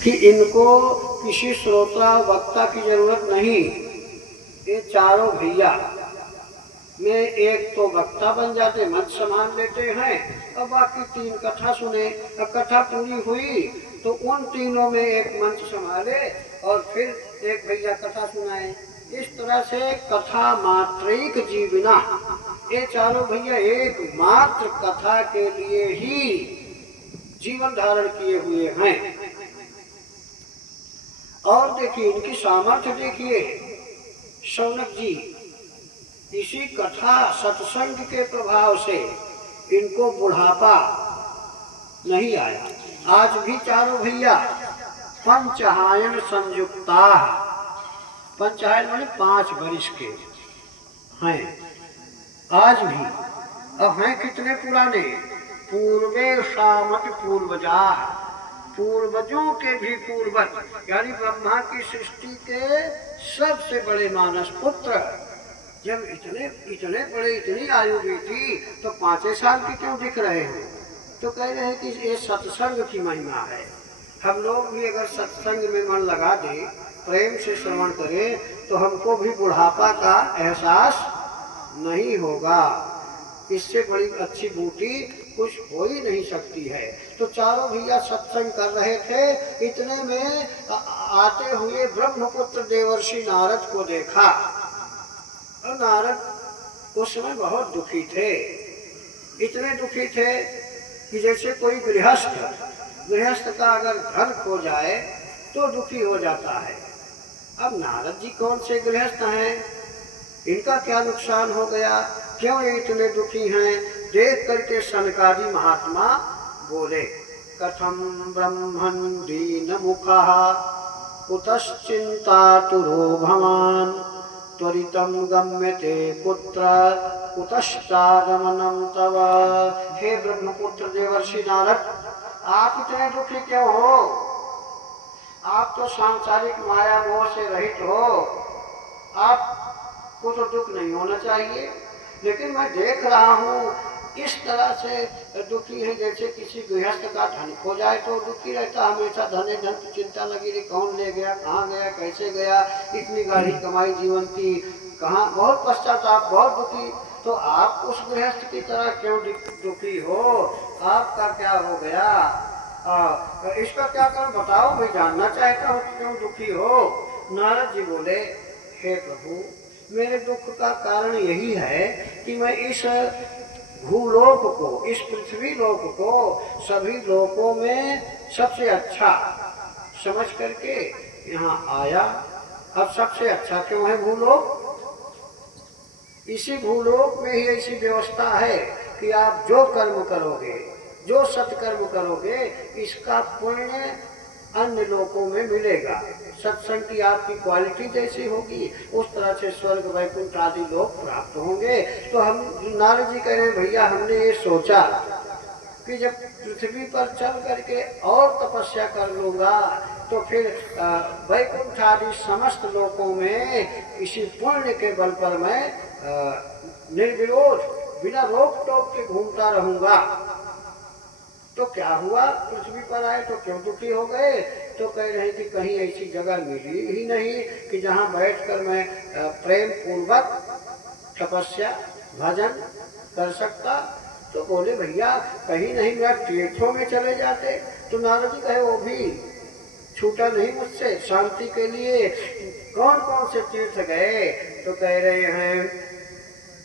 कि इनको किसी श्रोता वक्ता की जरूरत नहीं। ये चारों भैया में एक तो वक्ता बन जाते, मंच संभाल लेते हैं, और बाकी तीन कथा सुने। अब कथा पूरी हुई तो उन तीनों में एक मंच संभाले और फिर एक भैया कथा सुनाए। इस तरह से कथा मात्रिक जीवना, ये चारों भैया एक मात्र कथा के लिए ही जीवन धारण किए हुए हैं। और देखिए इनकी सामर्थ्य देखिए, शौनक जी इसी कथा सत्संग के प्रभाव से इनको बुढ़ापा नहीं आया। आज भी चारों भैया पंचहायन संयुक्ता, पंचहायन माने 5 वर्ष के हैं आज भी। अब हैं कितने पुराने, पूर्वे शामत पूर्वजा, पूर्वजों के भी पूर्वज, यानी ब्रह्मा की सृष्टि के सबसे बड़े मानस पुत्र जब इतने बड़े, इतनी आयु भी थी तो 5 साल की क्यों दिख रहे हैं? तो कह रहे हैं कि ये सत्संग की महिमा है। हम लोग भी अगर सत्संग में मन लगा दें, प्रेम से श्रवण करें, तो हमको भी बुढ़ापा का एहसास नहीं होगा। इससे बड़ी अच्छी बूटी कुछ हो ही नहीं सकती है। तो चारों भैया सत्संग कर रहे थे, इतने में आते हुए ब्रह्मपुत्र देवर्षि नारद को देखा। और नारद उस समय बहुत दुखी थे, इतने दुखी थे कि जैसे कोई गृहस्थ का अगर घर खो जाए तो दुखी हो जाता है। अब नारद जी कौन से गृहस्थ हैं, इनका क्या नुकसान हो गया, क्यों ये इतने दुखी हैं? देख करके सनकादि महात्मा बोले, कथम ब्रह्मन् दीन मुखः कुतश्चिन्तातुरो भवान् त्वरितं गम्यते पुत्र कुतश्चागमनं तव। हे ब्रह्मपुत्र देवर्षि नारद, आप इतने दुखी क्यों हो? आप तो सांसारिक माया मोह से रहित हो, आपको तो दुख नहीं होना चाहिए। लेकिन मैं देख रहा हूँ इस तरह से दुखी है जैसे किसी गृहस्थ का धन खो जाए तो दुखी रहता, हमेशा धन की चिंता लगी रही, कौन ले गया, कहाँ गया, कैसे गया, इतनी गाढ़ी कमाई जीवन की, कहाँ, बहुत पश्चाताप, बहुत दुखी। तो आप उस गृहस्थ की तरह क्यों दुखी हो? आपका क्या हो गया? इसका क्या कारण बताओ, मैं जानना चाहता हूँ क्यों दुखी हो। नारद जी बोले, हे प्रभु, मेरे दुख का कारण यही है कि मैं इस भूलोक को, इस पृथ्वी लोक को सभी लोकों में सबसे अच्छा समझ करके यहाँ आया। अब सबसे अच्छा क्यों है भूलोक? इसी भूलोक में ही ऐसी व्यवस्था है कि आप जो कर्म करोगे, जो सत्कर्म करोगे, इसका पुण्य अन्य लोकों में मिलेगा। सत्संग की आपकी क्वालिटी जैसी होगी उस तरह से स्वर्ग वैकुंठ आदि लोग प्राप्त होंगे। तो हम नारद जी कह रहे हैं, भैया हमने ये सोचा कि जब पृथ्वी पर चल करके और तपस्या कर लूँगा तो फिर वैकुंठ आदि समस्त लोकों में इसी पुण्य के बल पर मैं निर्विरोध बिना रोक टोक के घूमता रहूँगा। तो क्या हुआ, पृथ्वी पर आए तो क्यों दुखी हो गए? तो कह रहे हैं कि कहीं ऐसी जगह मिली ही नहीं कि जहाँ बैठकर मैं प्रेम पूर्वक तपस्या भजन कर सकता। तो बोले भैया कहीं नहीं, मैं तीर्थों में चले जाते। तो नारद जी कहे, वो भी छूटा नहीं मुझसे शांति के लिए। कौन कौन से तीर्थ गए? तो कह रहे हैं,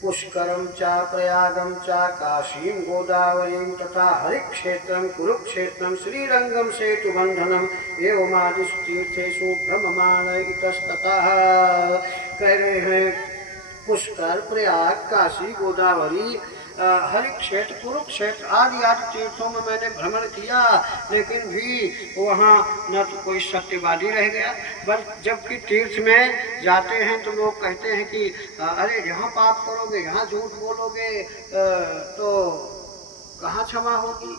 पुष्करम चा प्रयागम चा काशीम गोदावरीम तथा हरिक्षेत्रम कुरुक्षेत्रम श्रीरंगम सेतुबंधनम एवमादितीर्थेषु ब्रह्ममाण इतस्ततः। कह रहे हैं पुष्कर, प्रयाग, काशी, गोदावरी, हरिक्षेत्र, कुरुक्षेत्र आदि आदि तीर्थों में मैंने भ्रमण किया, लेकिन भी वहाँ न तो कोई सत्यवादी रह गया। बस जबकि तीर्थ में जाते हैं तो लोग कहते हैं कि अरे यहाँ पाप करोगे, यहाँ झूठ बोलोगे तो कहाँ क्षमा होगी,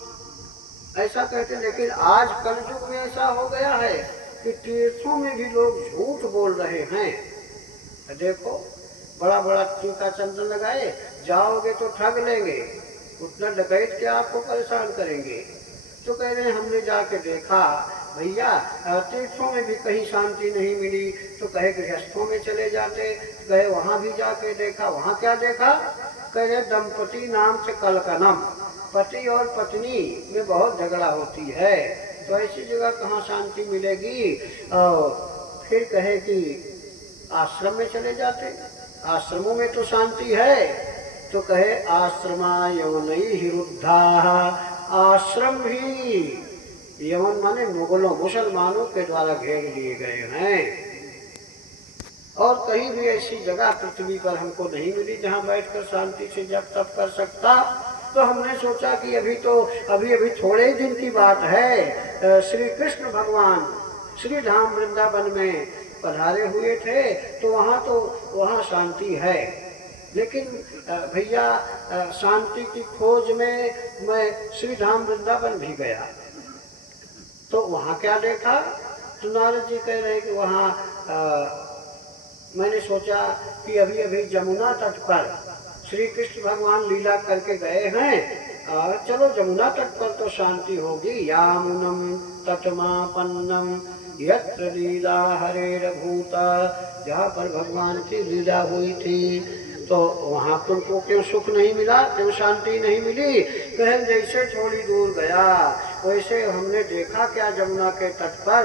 ऐसा कहते। लेकिन आज कलयुग में ऐसा हो गया है कि तीर्थों में भी लोग झूठ बोल रहे हैं। देखो बड़ा बड़ा टीका चंदन लगाए, जाओगे तो ठग लेंगे, उतना डकैत के आपको परेशान करेंगे। तो कह रहे हैं हमने जाके देखा भैया तीर्थों में भी कहीं शांति नहीं मिली, तो कहे गृहस्थों में चले जाते, गए वहाँ भी जाके देखा, वहाँ क्या देखा, कहे दंपति नाम से कलकनम, पति और पत्नी में बहुत झगड़ा होती है, तो ऐसी जगह कहाँ शांति मिलेगी। और फिर कहे कि आश्रम में चले जाते, आश्रमों में तो शांति है, तो कहे आश्रमा यवनैः रुद्धाः, आश्रम भी यमन माने मुगलों मुसलमानों के द्वारा घेर लिए गए हैं। और कहीं भी ऐसी जगह पृथ्वी पर हमको नहीं मिली जहाँ बैठकर शांति से जप तप कर सकता। तो हमने सोचा कि अभी थोड़े दिन की बात है, श्री कृष्ण भगवान श्री धाम वृंदावन में पधारे हुए थे, तो वहाँ शांति है। लेकिन भैया शांति की खोज में मैं श्री धाम वृंदावन भी गया, तो वहाँ क्या देखा, तो नारद जी कह रहे कि वहाँ मैंने सोचा कि अभी जमुना तट पर श्री कृष्ण भगवान लीला करके गए हैं, चलो जमुना तट पर तो शांति होगी। यामुनम तटमापन्नम यत्र लीला हरेरभूता, जहाँ पर भगवान की लीला हुई थी, तो वहाँ तुमको क्यों सुख नहीं मिला, क्यों शांति नहीं मिली। कहे जैसे थोड़ी दूर गया वैसे हमने देखा क्या, जमुना के तट पर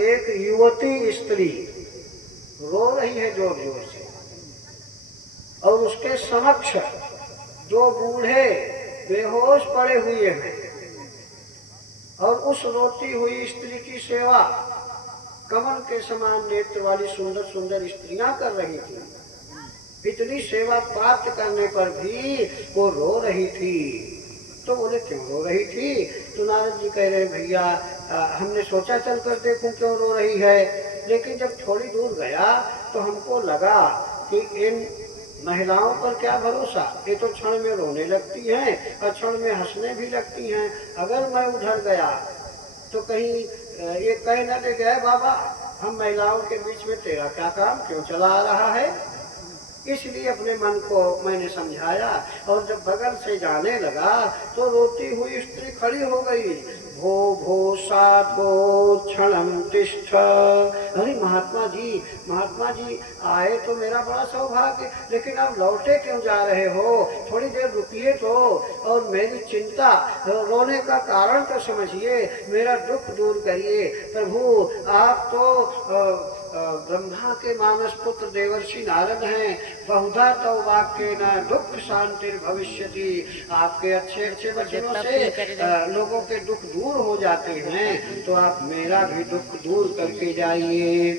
एक युवती स्त्री रो रही है जोर जोर से, और उसके समक्ष दो बूढ़े बेहोश पड़े हुए हैं, और उस रोती हुई स्त्री की सेवा कमल के समान नेत्र वाली सुंदर सुंदर स्त्रियां कर रही थी। इतनी सेवा प्राप्त करने पर भी वो रो रही थी। तो बोले क्यों रो रही थी, तो नारद जी कह रहे भैया हमने सोचा चल कर देखूं क्यों रो रही है, लेकिन जब थोड़ी दूर गया तो हमको लगा कि इन महिलाओं पर क्या भरोसा, ये तो क्षण में रोने लगती हैं और क्षण में हंसने भी लगती हैं। अगर मैं उधर गया तो कहीं ये कह न दे गए बाबा हम महिलाओं के बीच में तेरा क्या काम, क्यों चला आ रहा है। इसलिए अपने मन को मैंने समझाया, और जब बगल से जाने लगा तो रोती हुई स्त्री खड़ी हो गई। भो भो साधो क्षणम तिष्ठ। अरे महात्मा जी आए तो मेरा बड़ा सौभाग्य, लेकिन आप लौटे क्यों जा रहे हो, थोड़ी देर रुकिए तो, और मेरी चिंता रोने का कारण तो समझिए, मेरा दुख दूर करिए। प्रभु आप तो ब्रह्मा के मानस पुत्र देवर्षि नारद हैं, बहुधा तो वाक्य न दुख शांति भविष्यति। आपके अच्छे अच्छे वचनों से लोगों के दुख दूर हो जाते हैं, तो आप मेरा भी दुख दूर करके जाइए।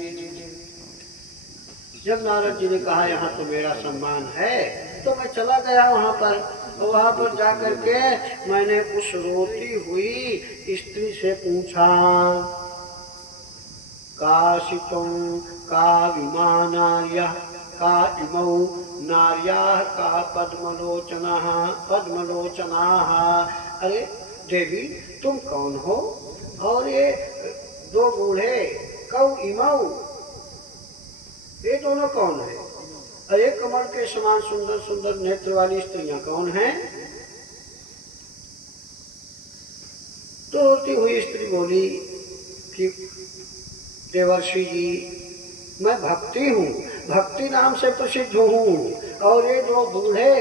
जब नारद जी ने कहा यहाँ तो मेरा सम्मान है, तो मैं चला गया वहाँ पर। वहाँ पर जाकर के मैंने उस रोती हुई स्त्री से पूछा, काशितुं का विमानार्यः का इमौ नार्याः का पद्मलोचनाः। अरे देवी तुम कौन हो, और ये दो बूढ़े कौ इमौ, ये दोनों कौन है, अरे कमल के समान सुंदर सुंदर नेत्र वाली स्त्रियां कौन हैं। तो रोती हुई स्त्री बोली कि देवर्षि जी मैं भक्ति हूँ, भक्ति नाम से प्रसिद्ध हूँ, और ये दो बूढ़े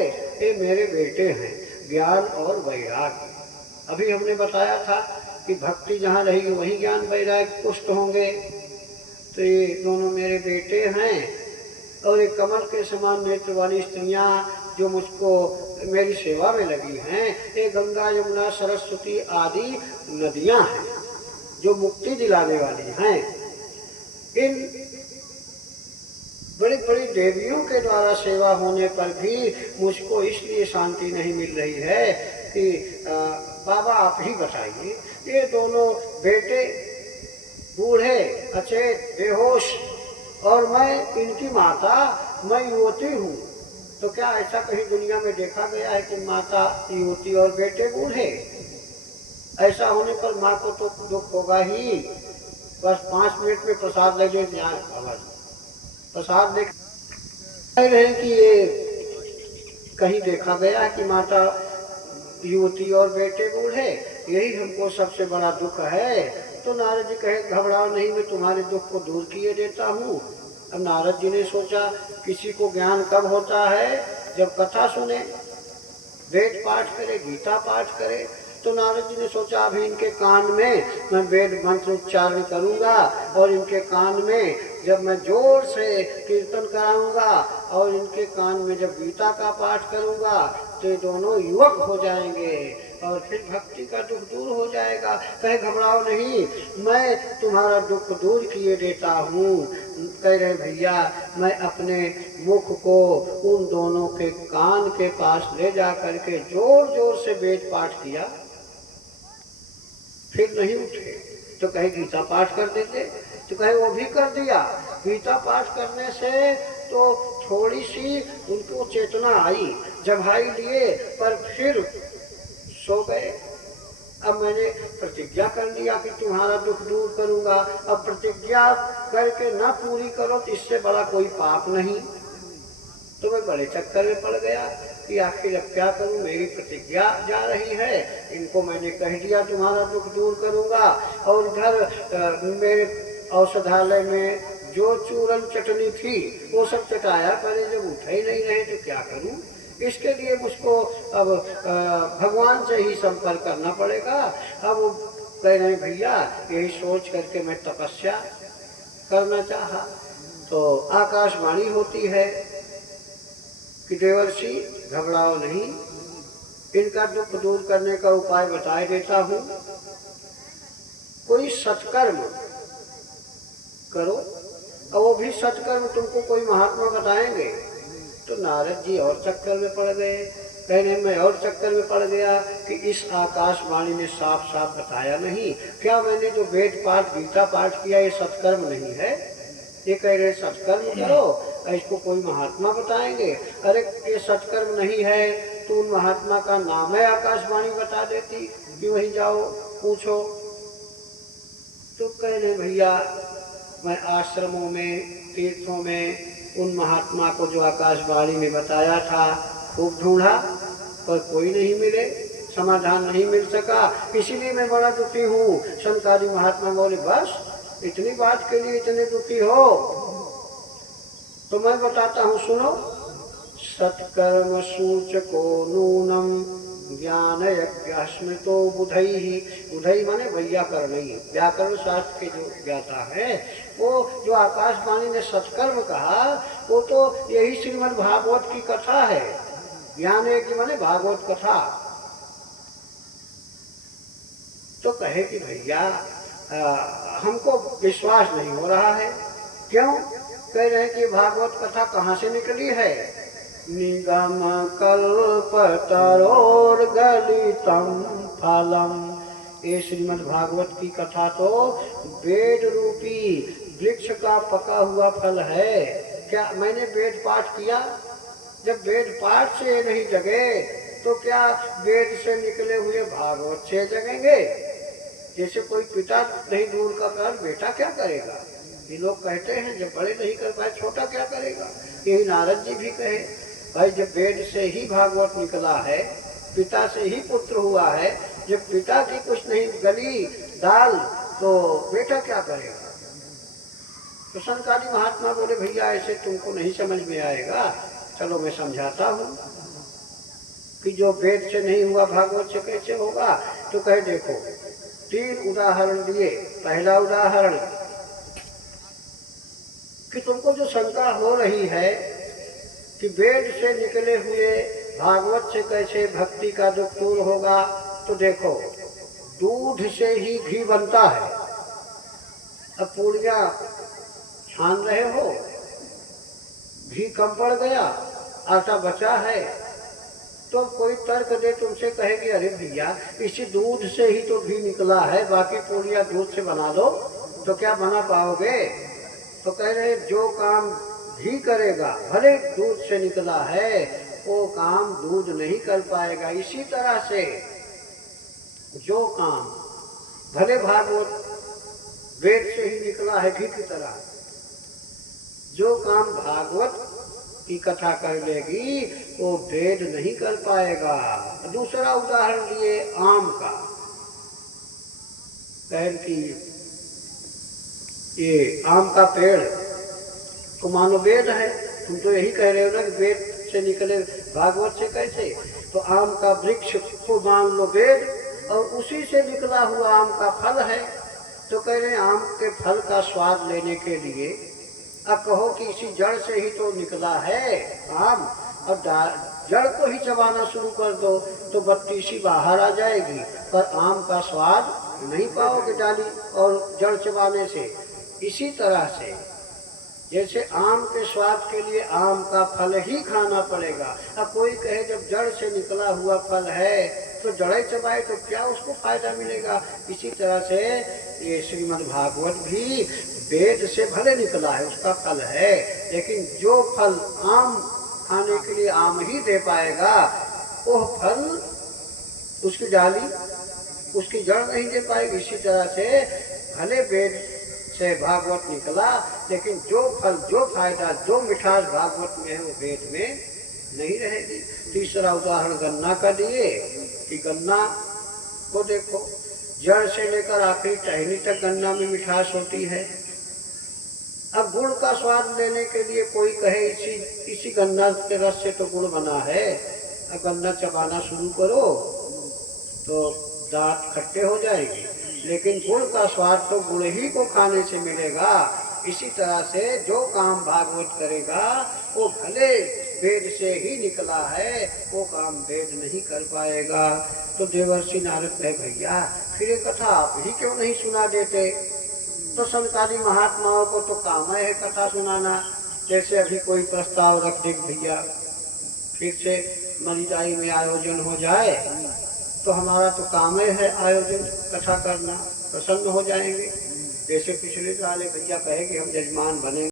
ये मेरे बेटे हैं, ज्ञान और वैराग्य। अभी हमने बताया था कि भक्ति जहाँ रहेगी वहीं ज्ञान वैराग्य पुष्ट होंगे। तो ये दोनों मेरे बेटे हैं, और ये कमल के समान नेत्र वाली स्त्रियाँ जो मुझको मेरी सेवा में लगी हैं, ये गंगा यमुना सरस्वती आदि नदियाँ हैं जो मुक्ति दिलाने वाली हैं। इन बड़ी बड़ी देवियों के द्वारा सेवा होने पर भी मुझको इसलिए शांति नहीं मिल रही है कि बाबा आप ही बताइए, ये दोनों बेटे बूढ़े अचेत बेहोश, और मैं इनकी माता, मैं युवती हूँ, तो क्या ऐसा कहीं दुनिया में देखा गया है कि माता युवती और बेटे बूढ़े। ऐसा होने पर माँ को तो दुख होगा ही। बस 5 मिनट में प्रसाद लगे जाए, प्रसाद देख रहे कि ये कहीं देखा गया कि माता युवती और बेटे बूढ़े, यही हमको सबसे बड़ा दुख है। तो नारद जी कहे घबराओ नहीं, मैं तुम्हारे दुख को दूर किए देता हूँ। अब नारद जी ने सोचा किसी को ज्ञान कब होता है, जब कथा सुने, वेद पाठ करे, गीता पाठ करे। तो नारद जी ने सोचा अभी इनके कान में मैं वेद मंत्र उच्चारण करूंगा और इनके कान में जब मैं जोर से कीर्तन कराऊंगा और इनके कान में जब गीता का पाठ करूंगा तो ये दोनों युवक हो जाएंगे और फिर भक्ति का दुख दूर हो जाएगा। कहे घबराओ नहीं, मैं तुम्हारा दुख दूर किए देता हूँ। कह रहे भैया मैं अपने मुख को उन दोनों के कान के पास ले जा करके जोर जोर से वेद पाठ किया, फिर नहीं उठे। तो कहे गीता पाठ कर देते, तो कहे वो भी कर दिया। गीता पाठ करने से तो थोड़ी सी उनको चेतना आई, जभाई लिए, पर फिर सो गए। अब मैंने प्रतिज्ञा कर लिया कि तुम्हारा दुख दूर करूंगा। अब प्रतिज्ञा करके ना पूरी करो तो इससे बड़ा कोई पाप नहीं। तो मैं बड़े चक्कर में पड़ गया कि आखिर अब क्या करूं, मेरी प्रतिज्ञा जा रही है, इनको मैंने कह दिया तुम्हारा दुख दूर करूंगा, और इधर मेरे औषधालय में जो चूरन चटनी थी वो सब चटाया करे, जब उठ ही नहीं रहे तो क्या करूं। इसके लिए मुझको अब भगवान से ही संपर्क करना पड़ेगा। अब कह रहे भैया यही सोच करके मैं तपस्या करना चाहा। तो आकाशवाणी होती है कि देवर्षि घबराओ नहीं, इनका दुख दूर करने का उपाय बताए देता हूँ। कोई सत्कर्म करो, और वो भी सत्कर्म तुमको कोई महात्मा बताएंगे। तो नारद जी और चक्कर में पड़ गए। कहने में और चक्कर में पड़ गया कि इस आकाशवाणी ने साफ साफ बताया नहीं, क्या मैंने जो वेद पाठ गीता पाठ किया ये सत्कर्म नहीं है? ये कह रहे सत्कर्म करो, इसको कोई महात्मा बताएंगे। अरे ये सत्कर्म नहीं है तो उन महात्मा का नाम है आकाशवाणी बता देती कि वहीं जाओ पूछो। तो कह रहे भैया मैं आश्रमों में तीर्थों में उन महात्मा को जो आकाशवाणी में बताया था खूब ढूंढा, पर कोई नहीं मिले, समाधान नहीं मिल सका, इसीलिए मैं बड़ा दुखी हूँ। शंकराचार्य महात्मा बोले बस इतनी बात के लिए इतने दुखी हो? तो मैं बताता हूँ सुनो। सत्कर्म सूचको नूनम ज्ञान यज्ञ स्मृतो बुधई। बुधई माने व्याकरण, व्याकरण शास्त्र के जो ज्ञाता है, वो जो आकाशवाणी ने सत्कर्म कहा वो तो यही श्रीमद् भागवत की कथा है। ज्ञान यज्ञ माने भागवत कथा। तो कहे कि भैया हमको विश्वास नहीं हो रहा है। क्यों? कह रहे हैं कि भागवत कथा कहाँ से निकली है? निगम कल्पतरोर गलितम फलम। ये श्रीमद् भागवत की कथा तो वेद रूपी वृक्ष का पका हुआ फल है। क्या मैंने वेद पाठ किया? जब वेद पाठ से नहीं जगे तो क्या वेद से निकले हुए भागवत से जगेंगे? जैसे कोई पिता नहीं दूर का कर बेटा क्या करेगा? ये लोग कहते हैं जब बड़े नहीं कर पाए छोटा क्या करेगा। यही नारद जी भी कहे भाई जब वेद से ही भागवत निकला है, पिता से ही पुत्र हुआ है, जब पिता की कुछ नहीं गली दाल तो बेटा क्या करेगा? तो शंकराचार्य महात्मा बोले भैया ऐसे तुमको नहीं समझ में आएगा, चलो मैं समझाता हूँ कि जो वेद से नहीं हुआ भागवत से कैसे होगा। तो कहे देखो 3 उदाहरण दिए। पहला उदाहरण कि तुमको जो शंका हो रही है कि वेद से निकले हुए भागवत से कैसे भक्ति का दुख दूर होगा, तो देखो दूध से ही घी बनता है। अब पूड़ियाँ छान रहे हो, घी कम पड़ गया, आटा बचा है, तो कोई तर्क दे तुमसे कहेगी अरे भैया इसी दूध से ही तो घी निकला है, बाकी पूड़ियाँ दूध से बना दो, तो क्या बना पाओगे? तो कह रहे जो काम घी करेगा भले दूध से निकला है वो काम दूध नहीं कर पाएगा। इसी तरह से जो काम भले भागवत वेद से ही निकला है घी की तरह, जो काम भागवत की कथा कर लेगी वो वेद नहीं कर पाएगा। दूसरा उदाहरण लिए आम का। कह कि ये आम का पेड़ को मानो वेद है। तुम तो यही कह रहे हो ना कि वेद से निकले, भागवत से कैसे? तो आम का वृक्ष को मान लो वेद, और उसी से निकला हुआ आम का फल है। तो कह रहे हैं आम के फल का स्वाद लेने के लिए अब कहो कि इसी जड़ से ही तो निकला है आम, और जड़ को ही चबाना शुरू कर दो तो बत्तीसी बाहर आ जाएगी, पर आम का स्वाद नहीं पाओगे डाली और जड़ चबाने से। इसी तरह से जैसे आम के स्वाद के लिए आम का फल ही खाना पड़ेगा। अब कोई कहे जब जड़ से निकला हुआ फल है तो जड़े चबाए तो क्या उसको फायदा मिलेगा? इसी तरह से ये श्रीमद् भागवत भी वेद से भले निकला है, उसका फल है, लेकिन जो फल आम खाने के लिए आम ही दे पाएगा, वह फल उसकी डाली, उसकी जड़ नहीं दे पाएगी। इसी तरह से भले वेद से भागवत निकला, लेकिन जो फल, जो फायदा, जो मिठास भागवत में है वो वेद में नहीं रहेगी। तीसरा उदाहरण गन्ना का दिए कि गन्ना को देखो, जड़ से लेकर आखिरी टहनी तक गन्ना में मिठास होती है। अब गुड़ का स्वाद लेने के लिए कोई कहे इसी गन्ना के रस से तो गुड़ बना है, अब गन्ना चबाना शुरू करो तो दांत खट्टे हो जाएंगे, लेकिन गुड़ का स्वाद तो गुड़ ही को खाने से मिलेगा। इसी तरह से जो काम भागवत करेगा वो भले वेद से ही निकला है, वो काम वेद नहीं कर पाएगा। तो देवर्षि नारद कहे भैया फिर ये कथा आप ही क्यों नहीं सुना देते? तो संतानी महात्माओं को तो काम है कथा सुनाना। जैसे अभी कोई प्रस्ताव रख दे भैया फिर से मनिदाई में आयोजन हो जाए, तो हमारा तो काम है आयोजन कथा करना, प्रसन्न हो जाएंगे। जैसे पिछले साल भैया कहे कि हम यजमान बनेंगे।